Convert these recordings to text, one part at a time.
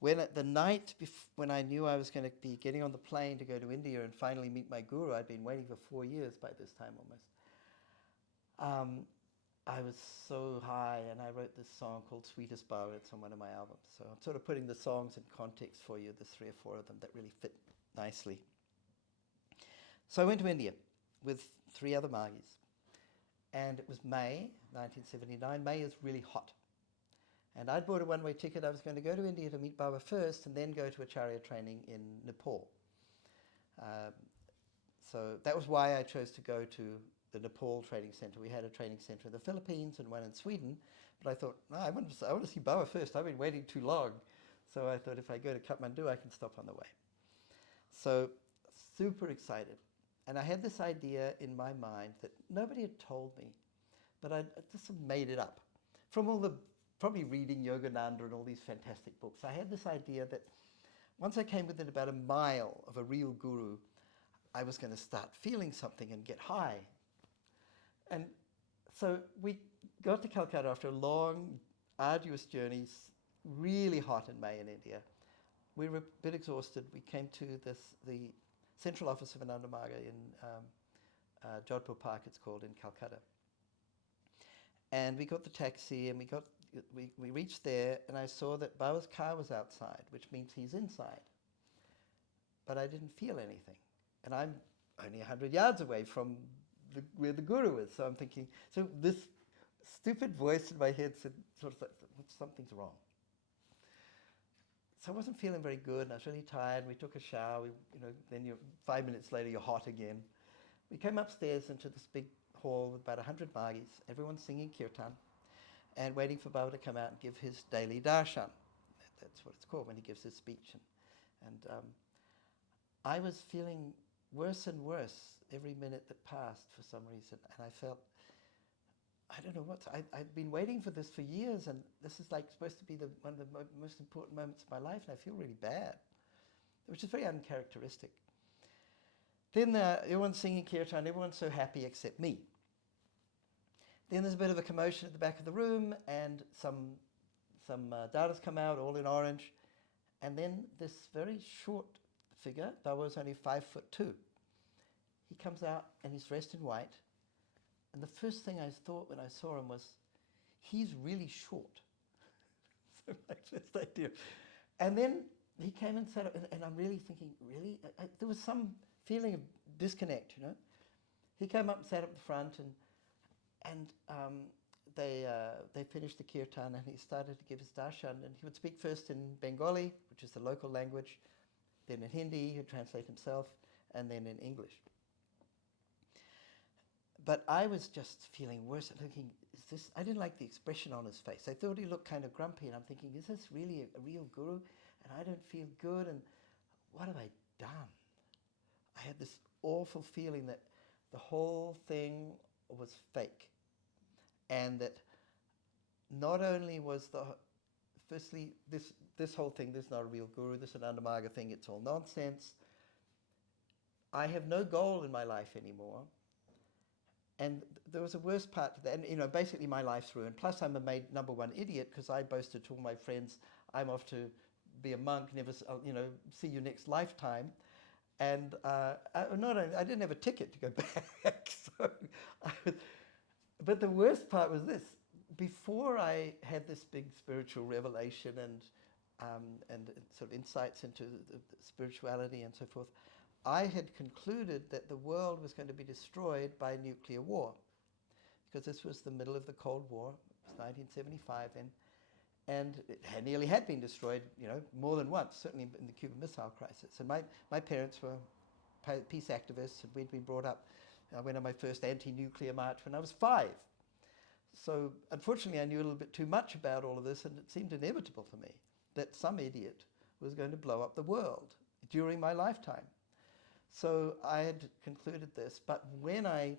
The night when I knew I was going to be getting on the plane to go to India and finally meet my guru, I'd been waiting for 4 years by this time almost. I was so high, and I wrote this song called Sweetest Bow. It's on one of my albums. So I'm sort of putting the songs in context for you, there's 3 or 4 of them that really fit nicely. So I went to India with 3 other Magis, and it was May 1979. May is really hot. And I'd bought a one-way ticket. I was going to go to India to meet Baba first and then go to Acharya training in Nepal. So that was why I chose to go to the Nepal training center. We had a training center in the Philippines and one in Sweden, but I thought, no, I want to see Baba first. I've been waiting too long. So I thought if I go to Kathmandu, I can stop on the way. So super excited. And I had this idea in my mind that nobody had told me, but I just made it up. From all the, probably reading Yogananda and all these fantastic books, I had this idea that once I came within about a mile of a real guru, I was going to start feeling something and get high. And so we got to Calcutta after a long, arduous journey, really hot in May in India. We were a bit exhausted. We came to the central office of Ananda Marga in Jodhpur Park, it's called, in Calcutta. And we got the taxi, and we reached there, and I saw that Baba's car was outside, which means he's inside. But I didn't feel anything. And I'm only 100 yards away from where the guru is. So I'm thinking, so this stupid voice in my head said, sort of, something's wrong. So I wasn't feeling very good, and I was really tired. We took a shower. Then 5 minutes later, you're hot again. We came upstairs into this big hall with about 100 Magis, everyone singing kirtan, and waiting for Baba to come out and give his daily darshan. That's what it's called when he gives his speech. And I was feeling worse and worse every minute that passed for some reason, and I felt, I don't know what, I'd been waiting for this for years, and this is like supposed to be one of the most important moments of my life, and I feel really bad, which is very uncharacteristic. Then everyone's singing kirtan, everyone's so happy except me. Then there's a bit of a commotion at the back of the room, and some dadas come out, all in orange, and then this very short figure, Baba was only 5'2". He comes out and he's dressed in white, and the first thing I thought when I saw him was, he's really short. So my first idea. And then he came and sat up, and I'm really thinking, really? There was some feeling of disconnect, He came up and sat up the front, and they finished the kirtan, and he started to give his darshan, and he would speak first in Bengali, which is the local language, then in Hindi, he would translate himself, and then in English. But I was just feeling worse, thinking, I didn't like the expression on his face. I thought he looked kind of grumpy, and I'm thinking, is this really a real guru? And I don't feel good, and what have I done? I had this awful feeling that the whole thing was fake, and that not only was firstly, this whole thing, this is not a real guru, this is an Ananda Marga thing, it's all nonsense. I have no goal in my life anymore. And there was a worse part to that, and basically my life's ruined. Plus I'm a made number 1 idiot, because I boasted to all my friends, I'm off to be a monk, never, see you next lifetime. And I didn't have a ticket to go back. But the worst part was this. Before I had this big spiritual revelation and sort of insights into the spirituality and so forth, I had concluded that the world was going to be destroyed by nuclear war, because this was the middle of the Cold War. It was 1975 then, and it nearly had been destroyed, more than once, certainly in the Cuban Missile Crisis. And my parents were peace activists, and we'd been brought up. I went on my first anti-nuclear march when I was 5. So unfortunately I knew a little bit too much about all of this, and it seemed inevitable for me that some idiot was going to blow up the world during my lifetime. So I had concluded this, but when I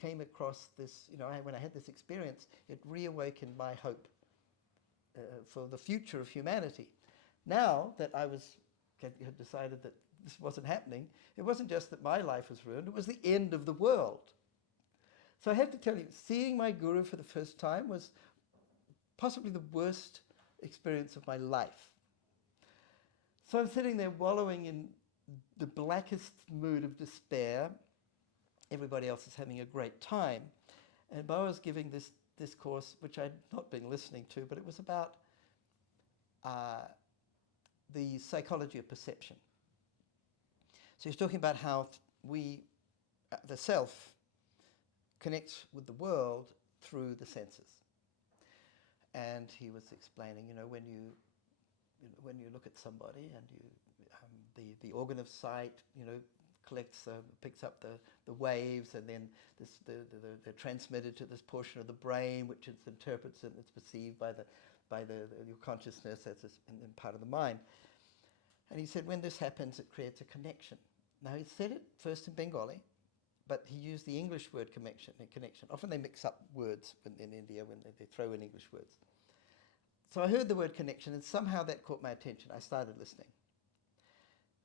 came across this, when I had this experience, it reawakened my hope for the future of humanity. Now that I had decided that this wasn't happening, it wasn't just that my life was ruined, it was the end of the world. So I have to tell you, seeing my guru for the first time was possibly the worst experience of my life. So I'm sitting there wallowing in the blackest mood of despair. Everybody else is having a great time. And Bo was giving this course, which I'd not been listening to, but it was about the psychology of perception. So he's talking about how the self, connects with the world through the senses. And he was explaining, when you look at somebody and the organ of sight, picks up the waves, and then they're transmitted to this portion of the brain, which interprets it and it's perceived by your consciousness as in part of the mind. And he said when this happens, it creates a connection. Now he said it first in Bengali, but he used the English word connection. Often they mix up words in India when they throw in English words. So I heard the word connection, and somehow that caught my attention. I started listening.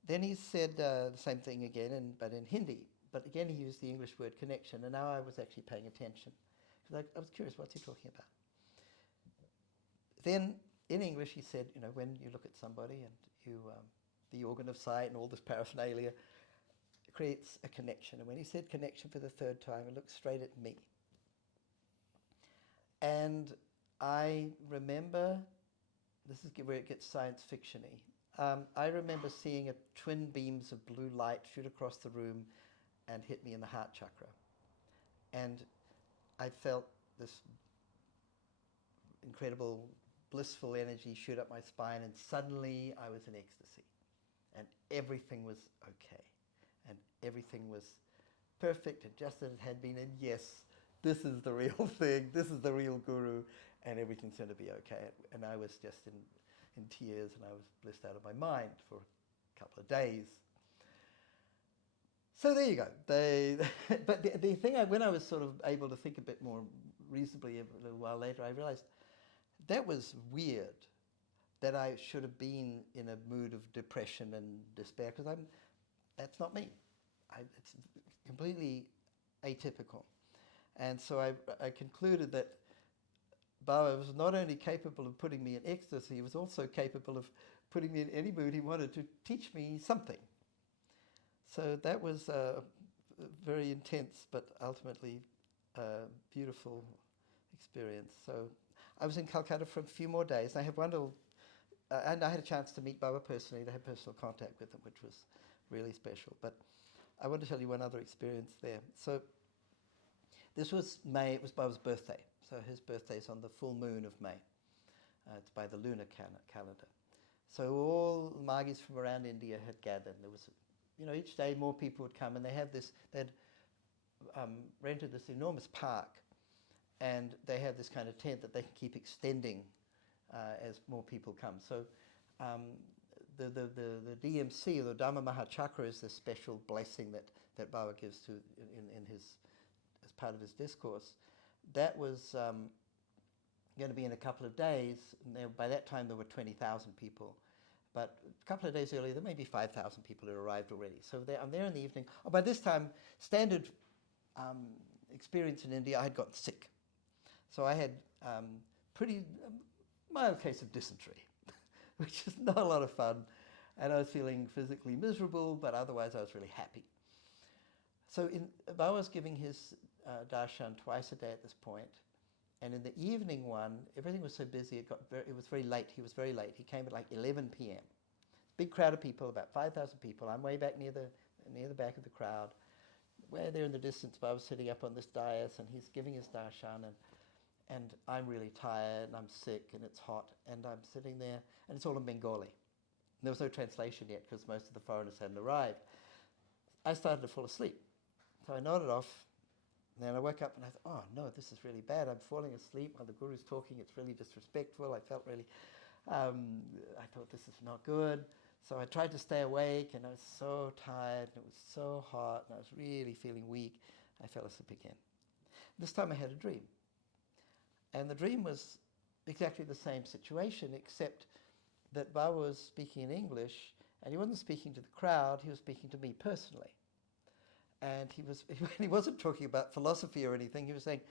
Then he said the same thing again, but in Hindi. But again, he used the English word connection, and now I was actually paying attention. Because I was curious, what's he talking about? Then, in English, he said, when you look at somebody and the organ of sight and all this paraphernalia creates a connection. And when he said connection for the third time, he looked straight at me. And I remember, this is where it gets science fiction-y. I remember seeing twin beams of blue light shoot across the room and hit me in the heart chakra. And I felt this incredible, blissful energy shoot up my spine, and suddenly I was in ecstasy. And everything was okay. And everything was perfect and just as it had been. And yes, this is the real thing. This is the real guru. And everything's going to be okay. And I was just in tears, and I was blissed out of my mind for a couple of days. So there you go. But the thing, when I was sort of able to think a bit more reasonably a little while later, I realized that was weird, that I should have been in a mood of depression and despair, because that's not me. It's completely atypical. And so I concluded that Baba was not only capable of putting me in ecstasy, he was also capable of putting me in any mood he wanted to teach me something. So that was very intense, but ultimately beautiful experience. So I was in Calcutta for a few more days. I have one little, and I had a chance to meet Baba personally, to have personal contact with him, which was really special. But I want to tell you one other experience there. So this was May, it was Baba's birthday. So his birthday is on the full moon of May. It's by the lunar calendar. So all Magis from around India had gathered. There was, each day more people would come, and they'd rented this enormous park, and they have this kind of tent that they can keep extending as more people come. So the DMC, or the Dhamma Mahachakra, is this special blessing that Baba gives to in his, as part of his discourse. That was going to be in a couple of days. And by that time, there were 20,000 people. But a couple of days earlier, there may be 5,000 people who arrived already. So I'm there in the evening. Oh, by this time, standard experience in India, I had gotten sick. So I had pretty mild case of dysentery, which is not a lot of fun. And I was feeling physically miserable, but otherwise I was really happy. So Baba was giving his darshan twice a day at this point. And in the evening one, everything was so busy, it was very late. He was very late. He came at like 11 p.m. Big crowd of people, about 5,000 people. I'm way back near the back of the crowd. Way there in the distance, Baba's sitting up on this dais, and he's giving his darshan, and I'm really tired, and I'm sick, and it's hot, and I'm sitting there, and it's all in Bengali. And there was no translation yet, because most of the foreigners hadn't arrived. I started to fall asleep. So I nodded off, and then I woke up and I thought, oh no, this is really bad. I'm falling asleep while the guru's talking. It's really disrespectful. I felt really, I thought this is not good. So I tried to stay awake, and I was so tired, and it was so hot, and I was really feeling weak. I fell asleep again. This time I had a dream. And the dream was exactly the same situation, except that Baba was speaking in English, and he wasn't speaking to the crowd, he was speaking to me personally. And he wasn't talking about philosophy or anything. He was saying,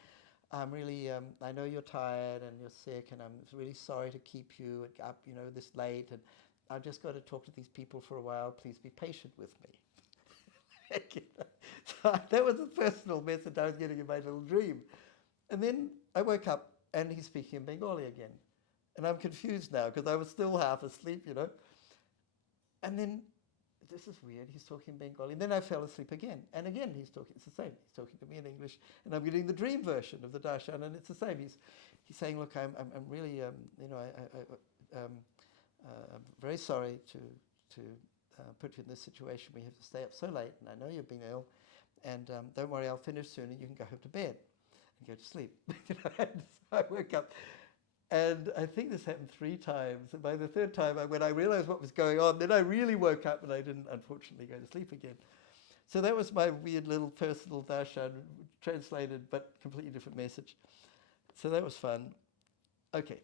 I'm really, I know you're tired and you're sick, and I'm really sorry to keep you up, this late. And I've just got to talk to these people for a while. Please be patient with me. So that was the personal message I was getting in my little dream. And then I woke up and he's speaking in Bengali again. And I'm confused now because I was still half asleep, you know. And then, this is weird, he's talking Bengali. And then I fell asleep again. And again, he's talking, it's the same. He's talking to me in English. And I'm getting the dream version of the darshan, and it's the same. He's saying, look, I'm really, you know, I'm very sorry to put you in this situation. We have to stay up so late, and I know you've been ill. And don't worry, I'll finish soon, and you can go home to bed and go to sleep. You know, and so I woke up. And I think this happened 3 times. And by the 3rd time, when I realized what was going on, then I really woke up and I didn't, unfortunately, go to sleep again. So that was my weird little personal darshan, translated, but completely different message. So that was fun. Okay.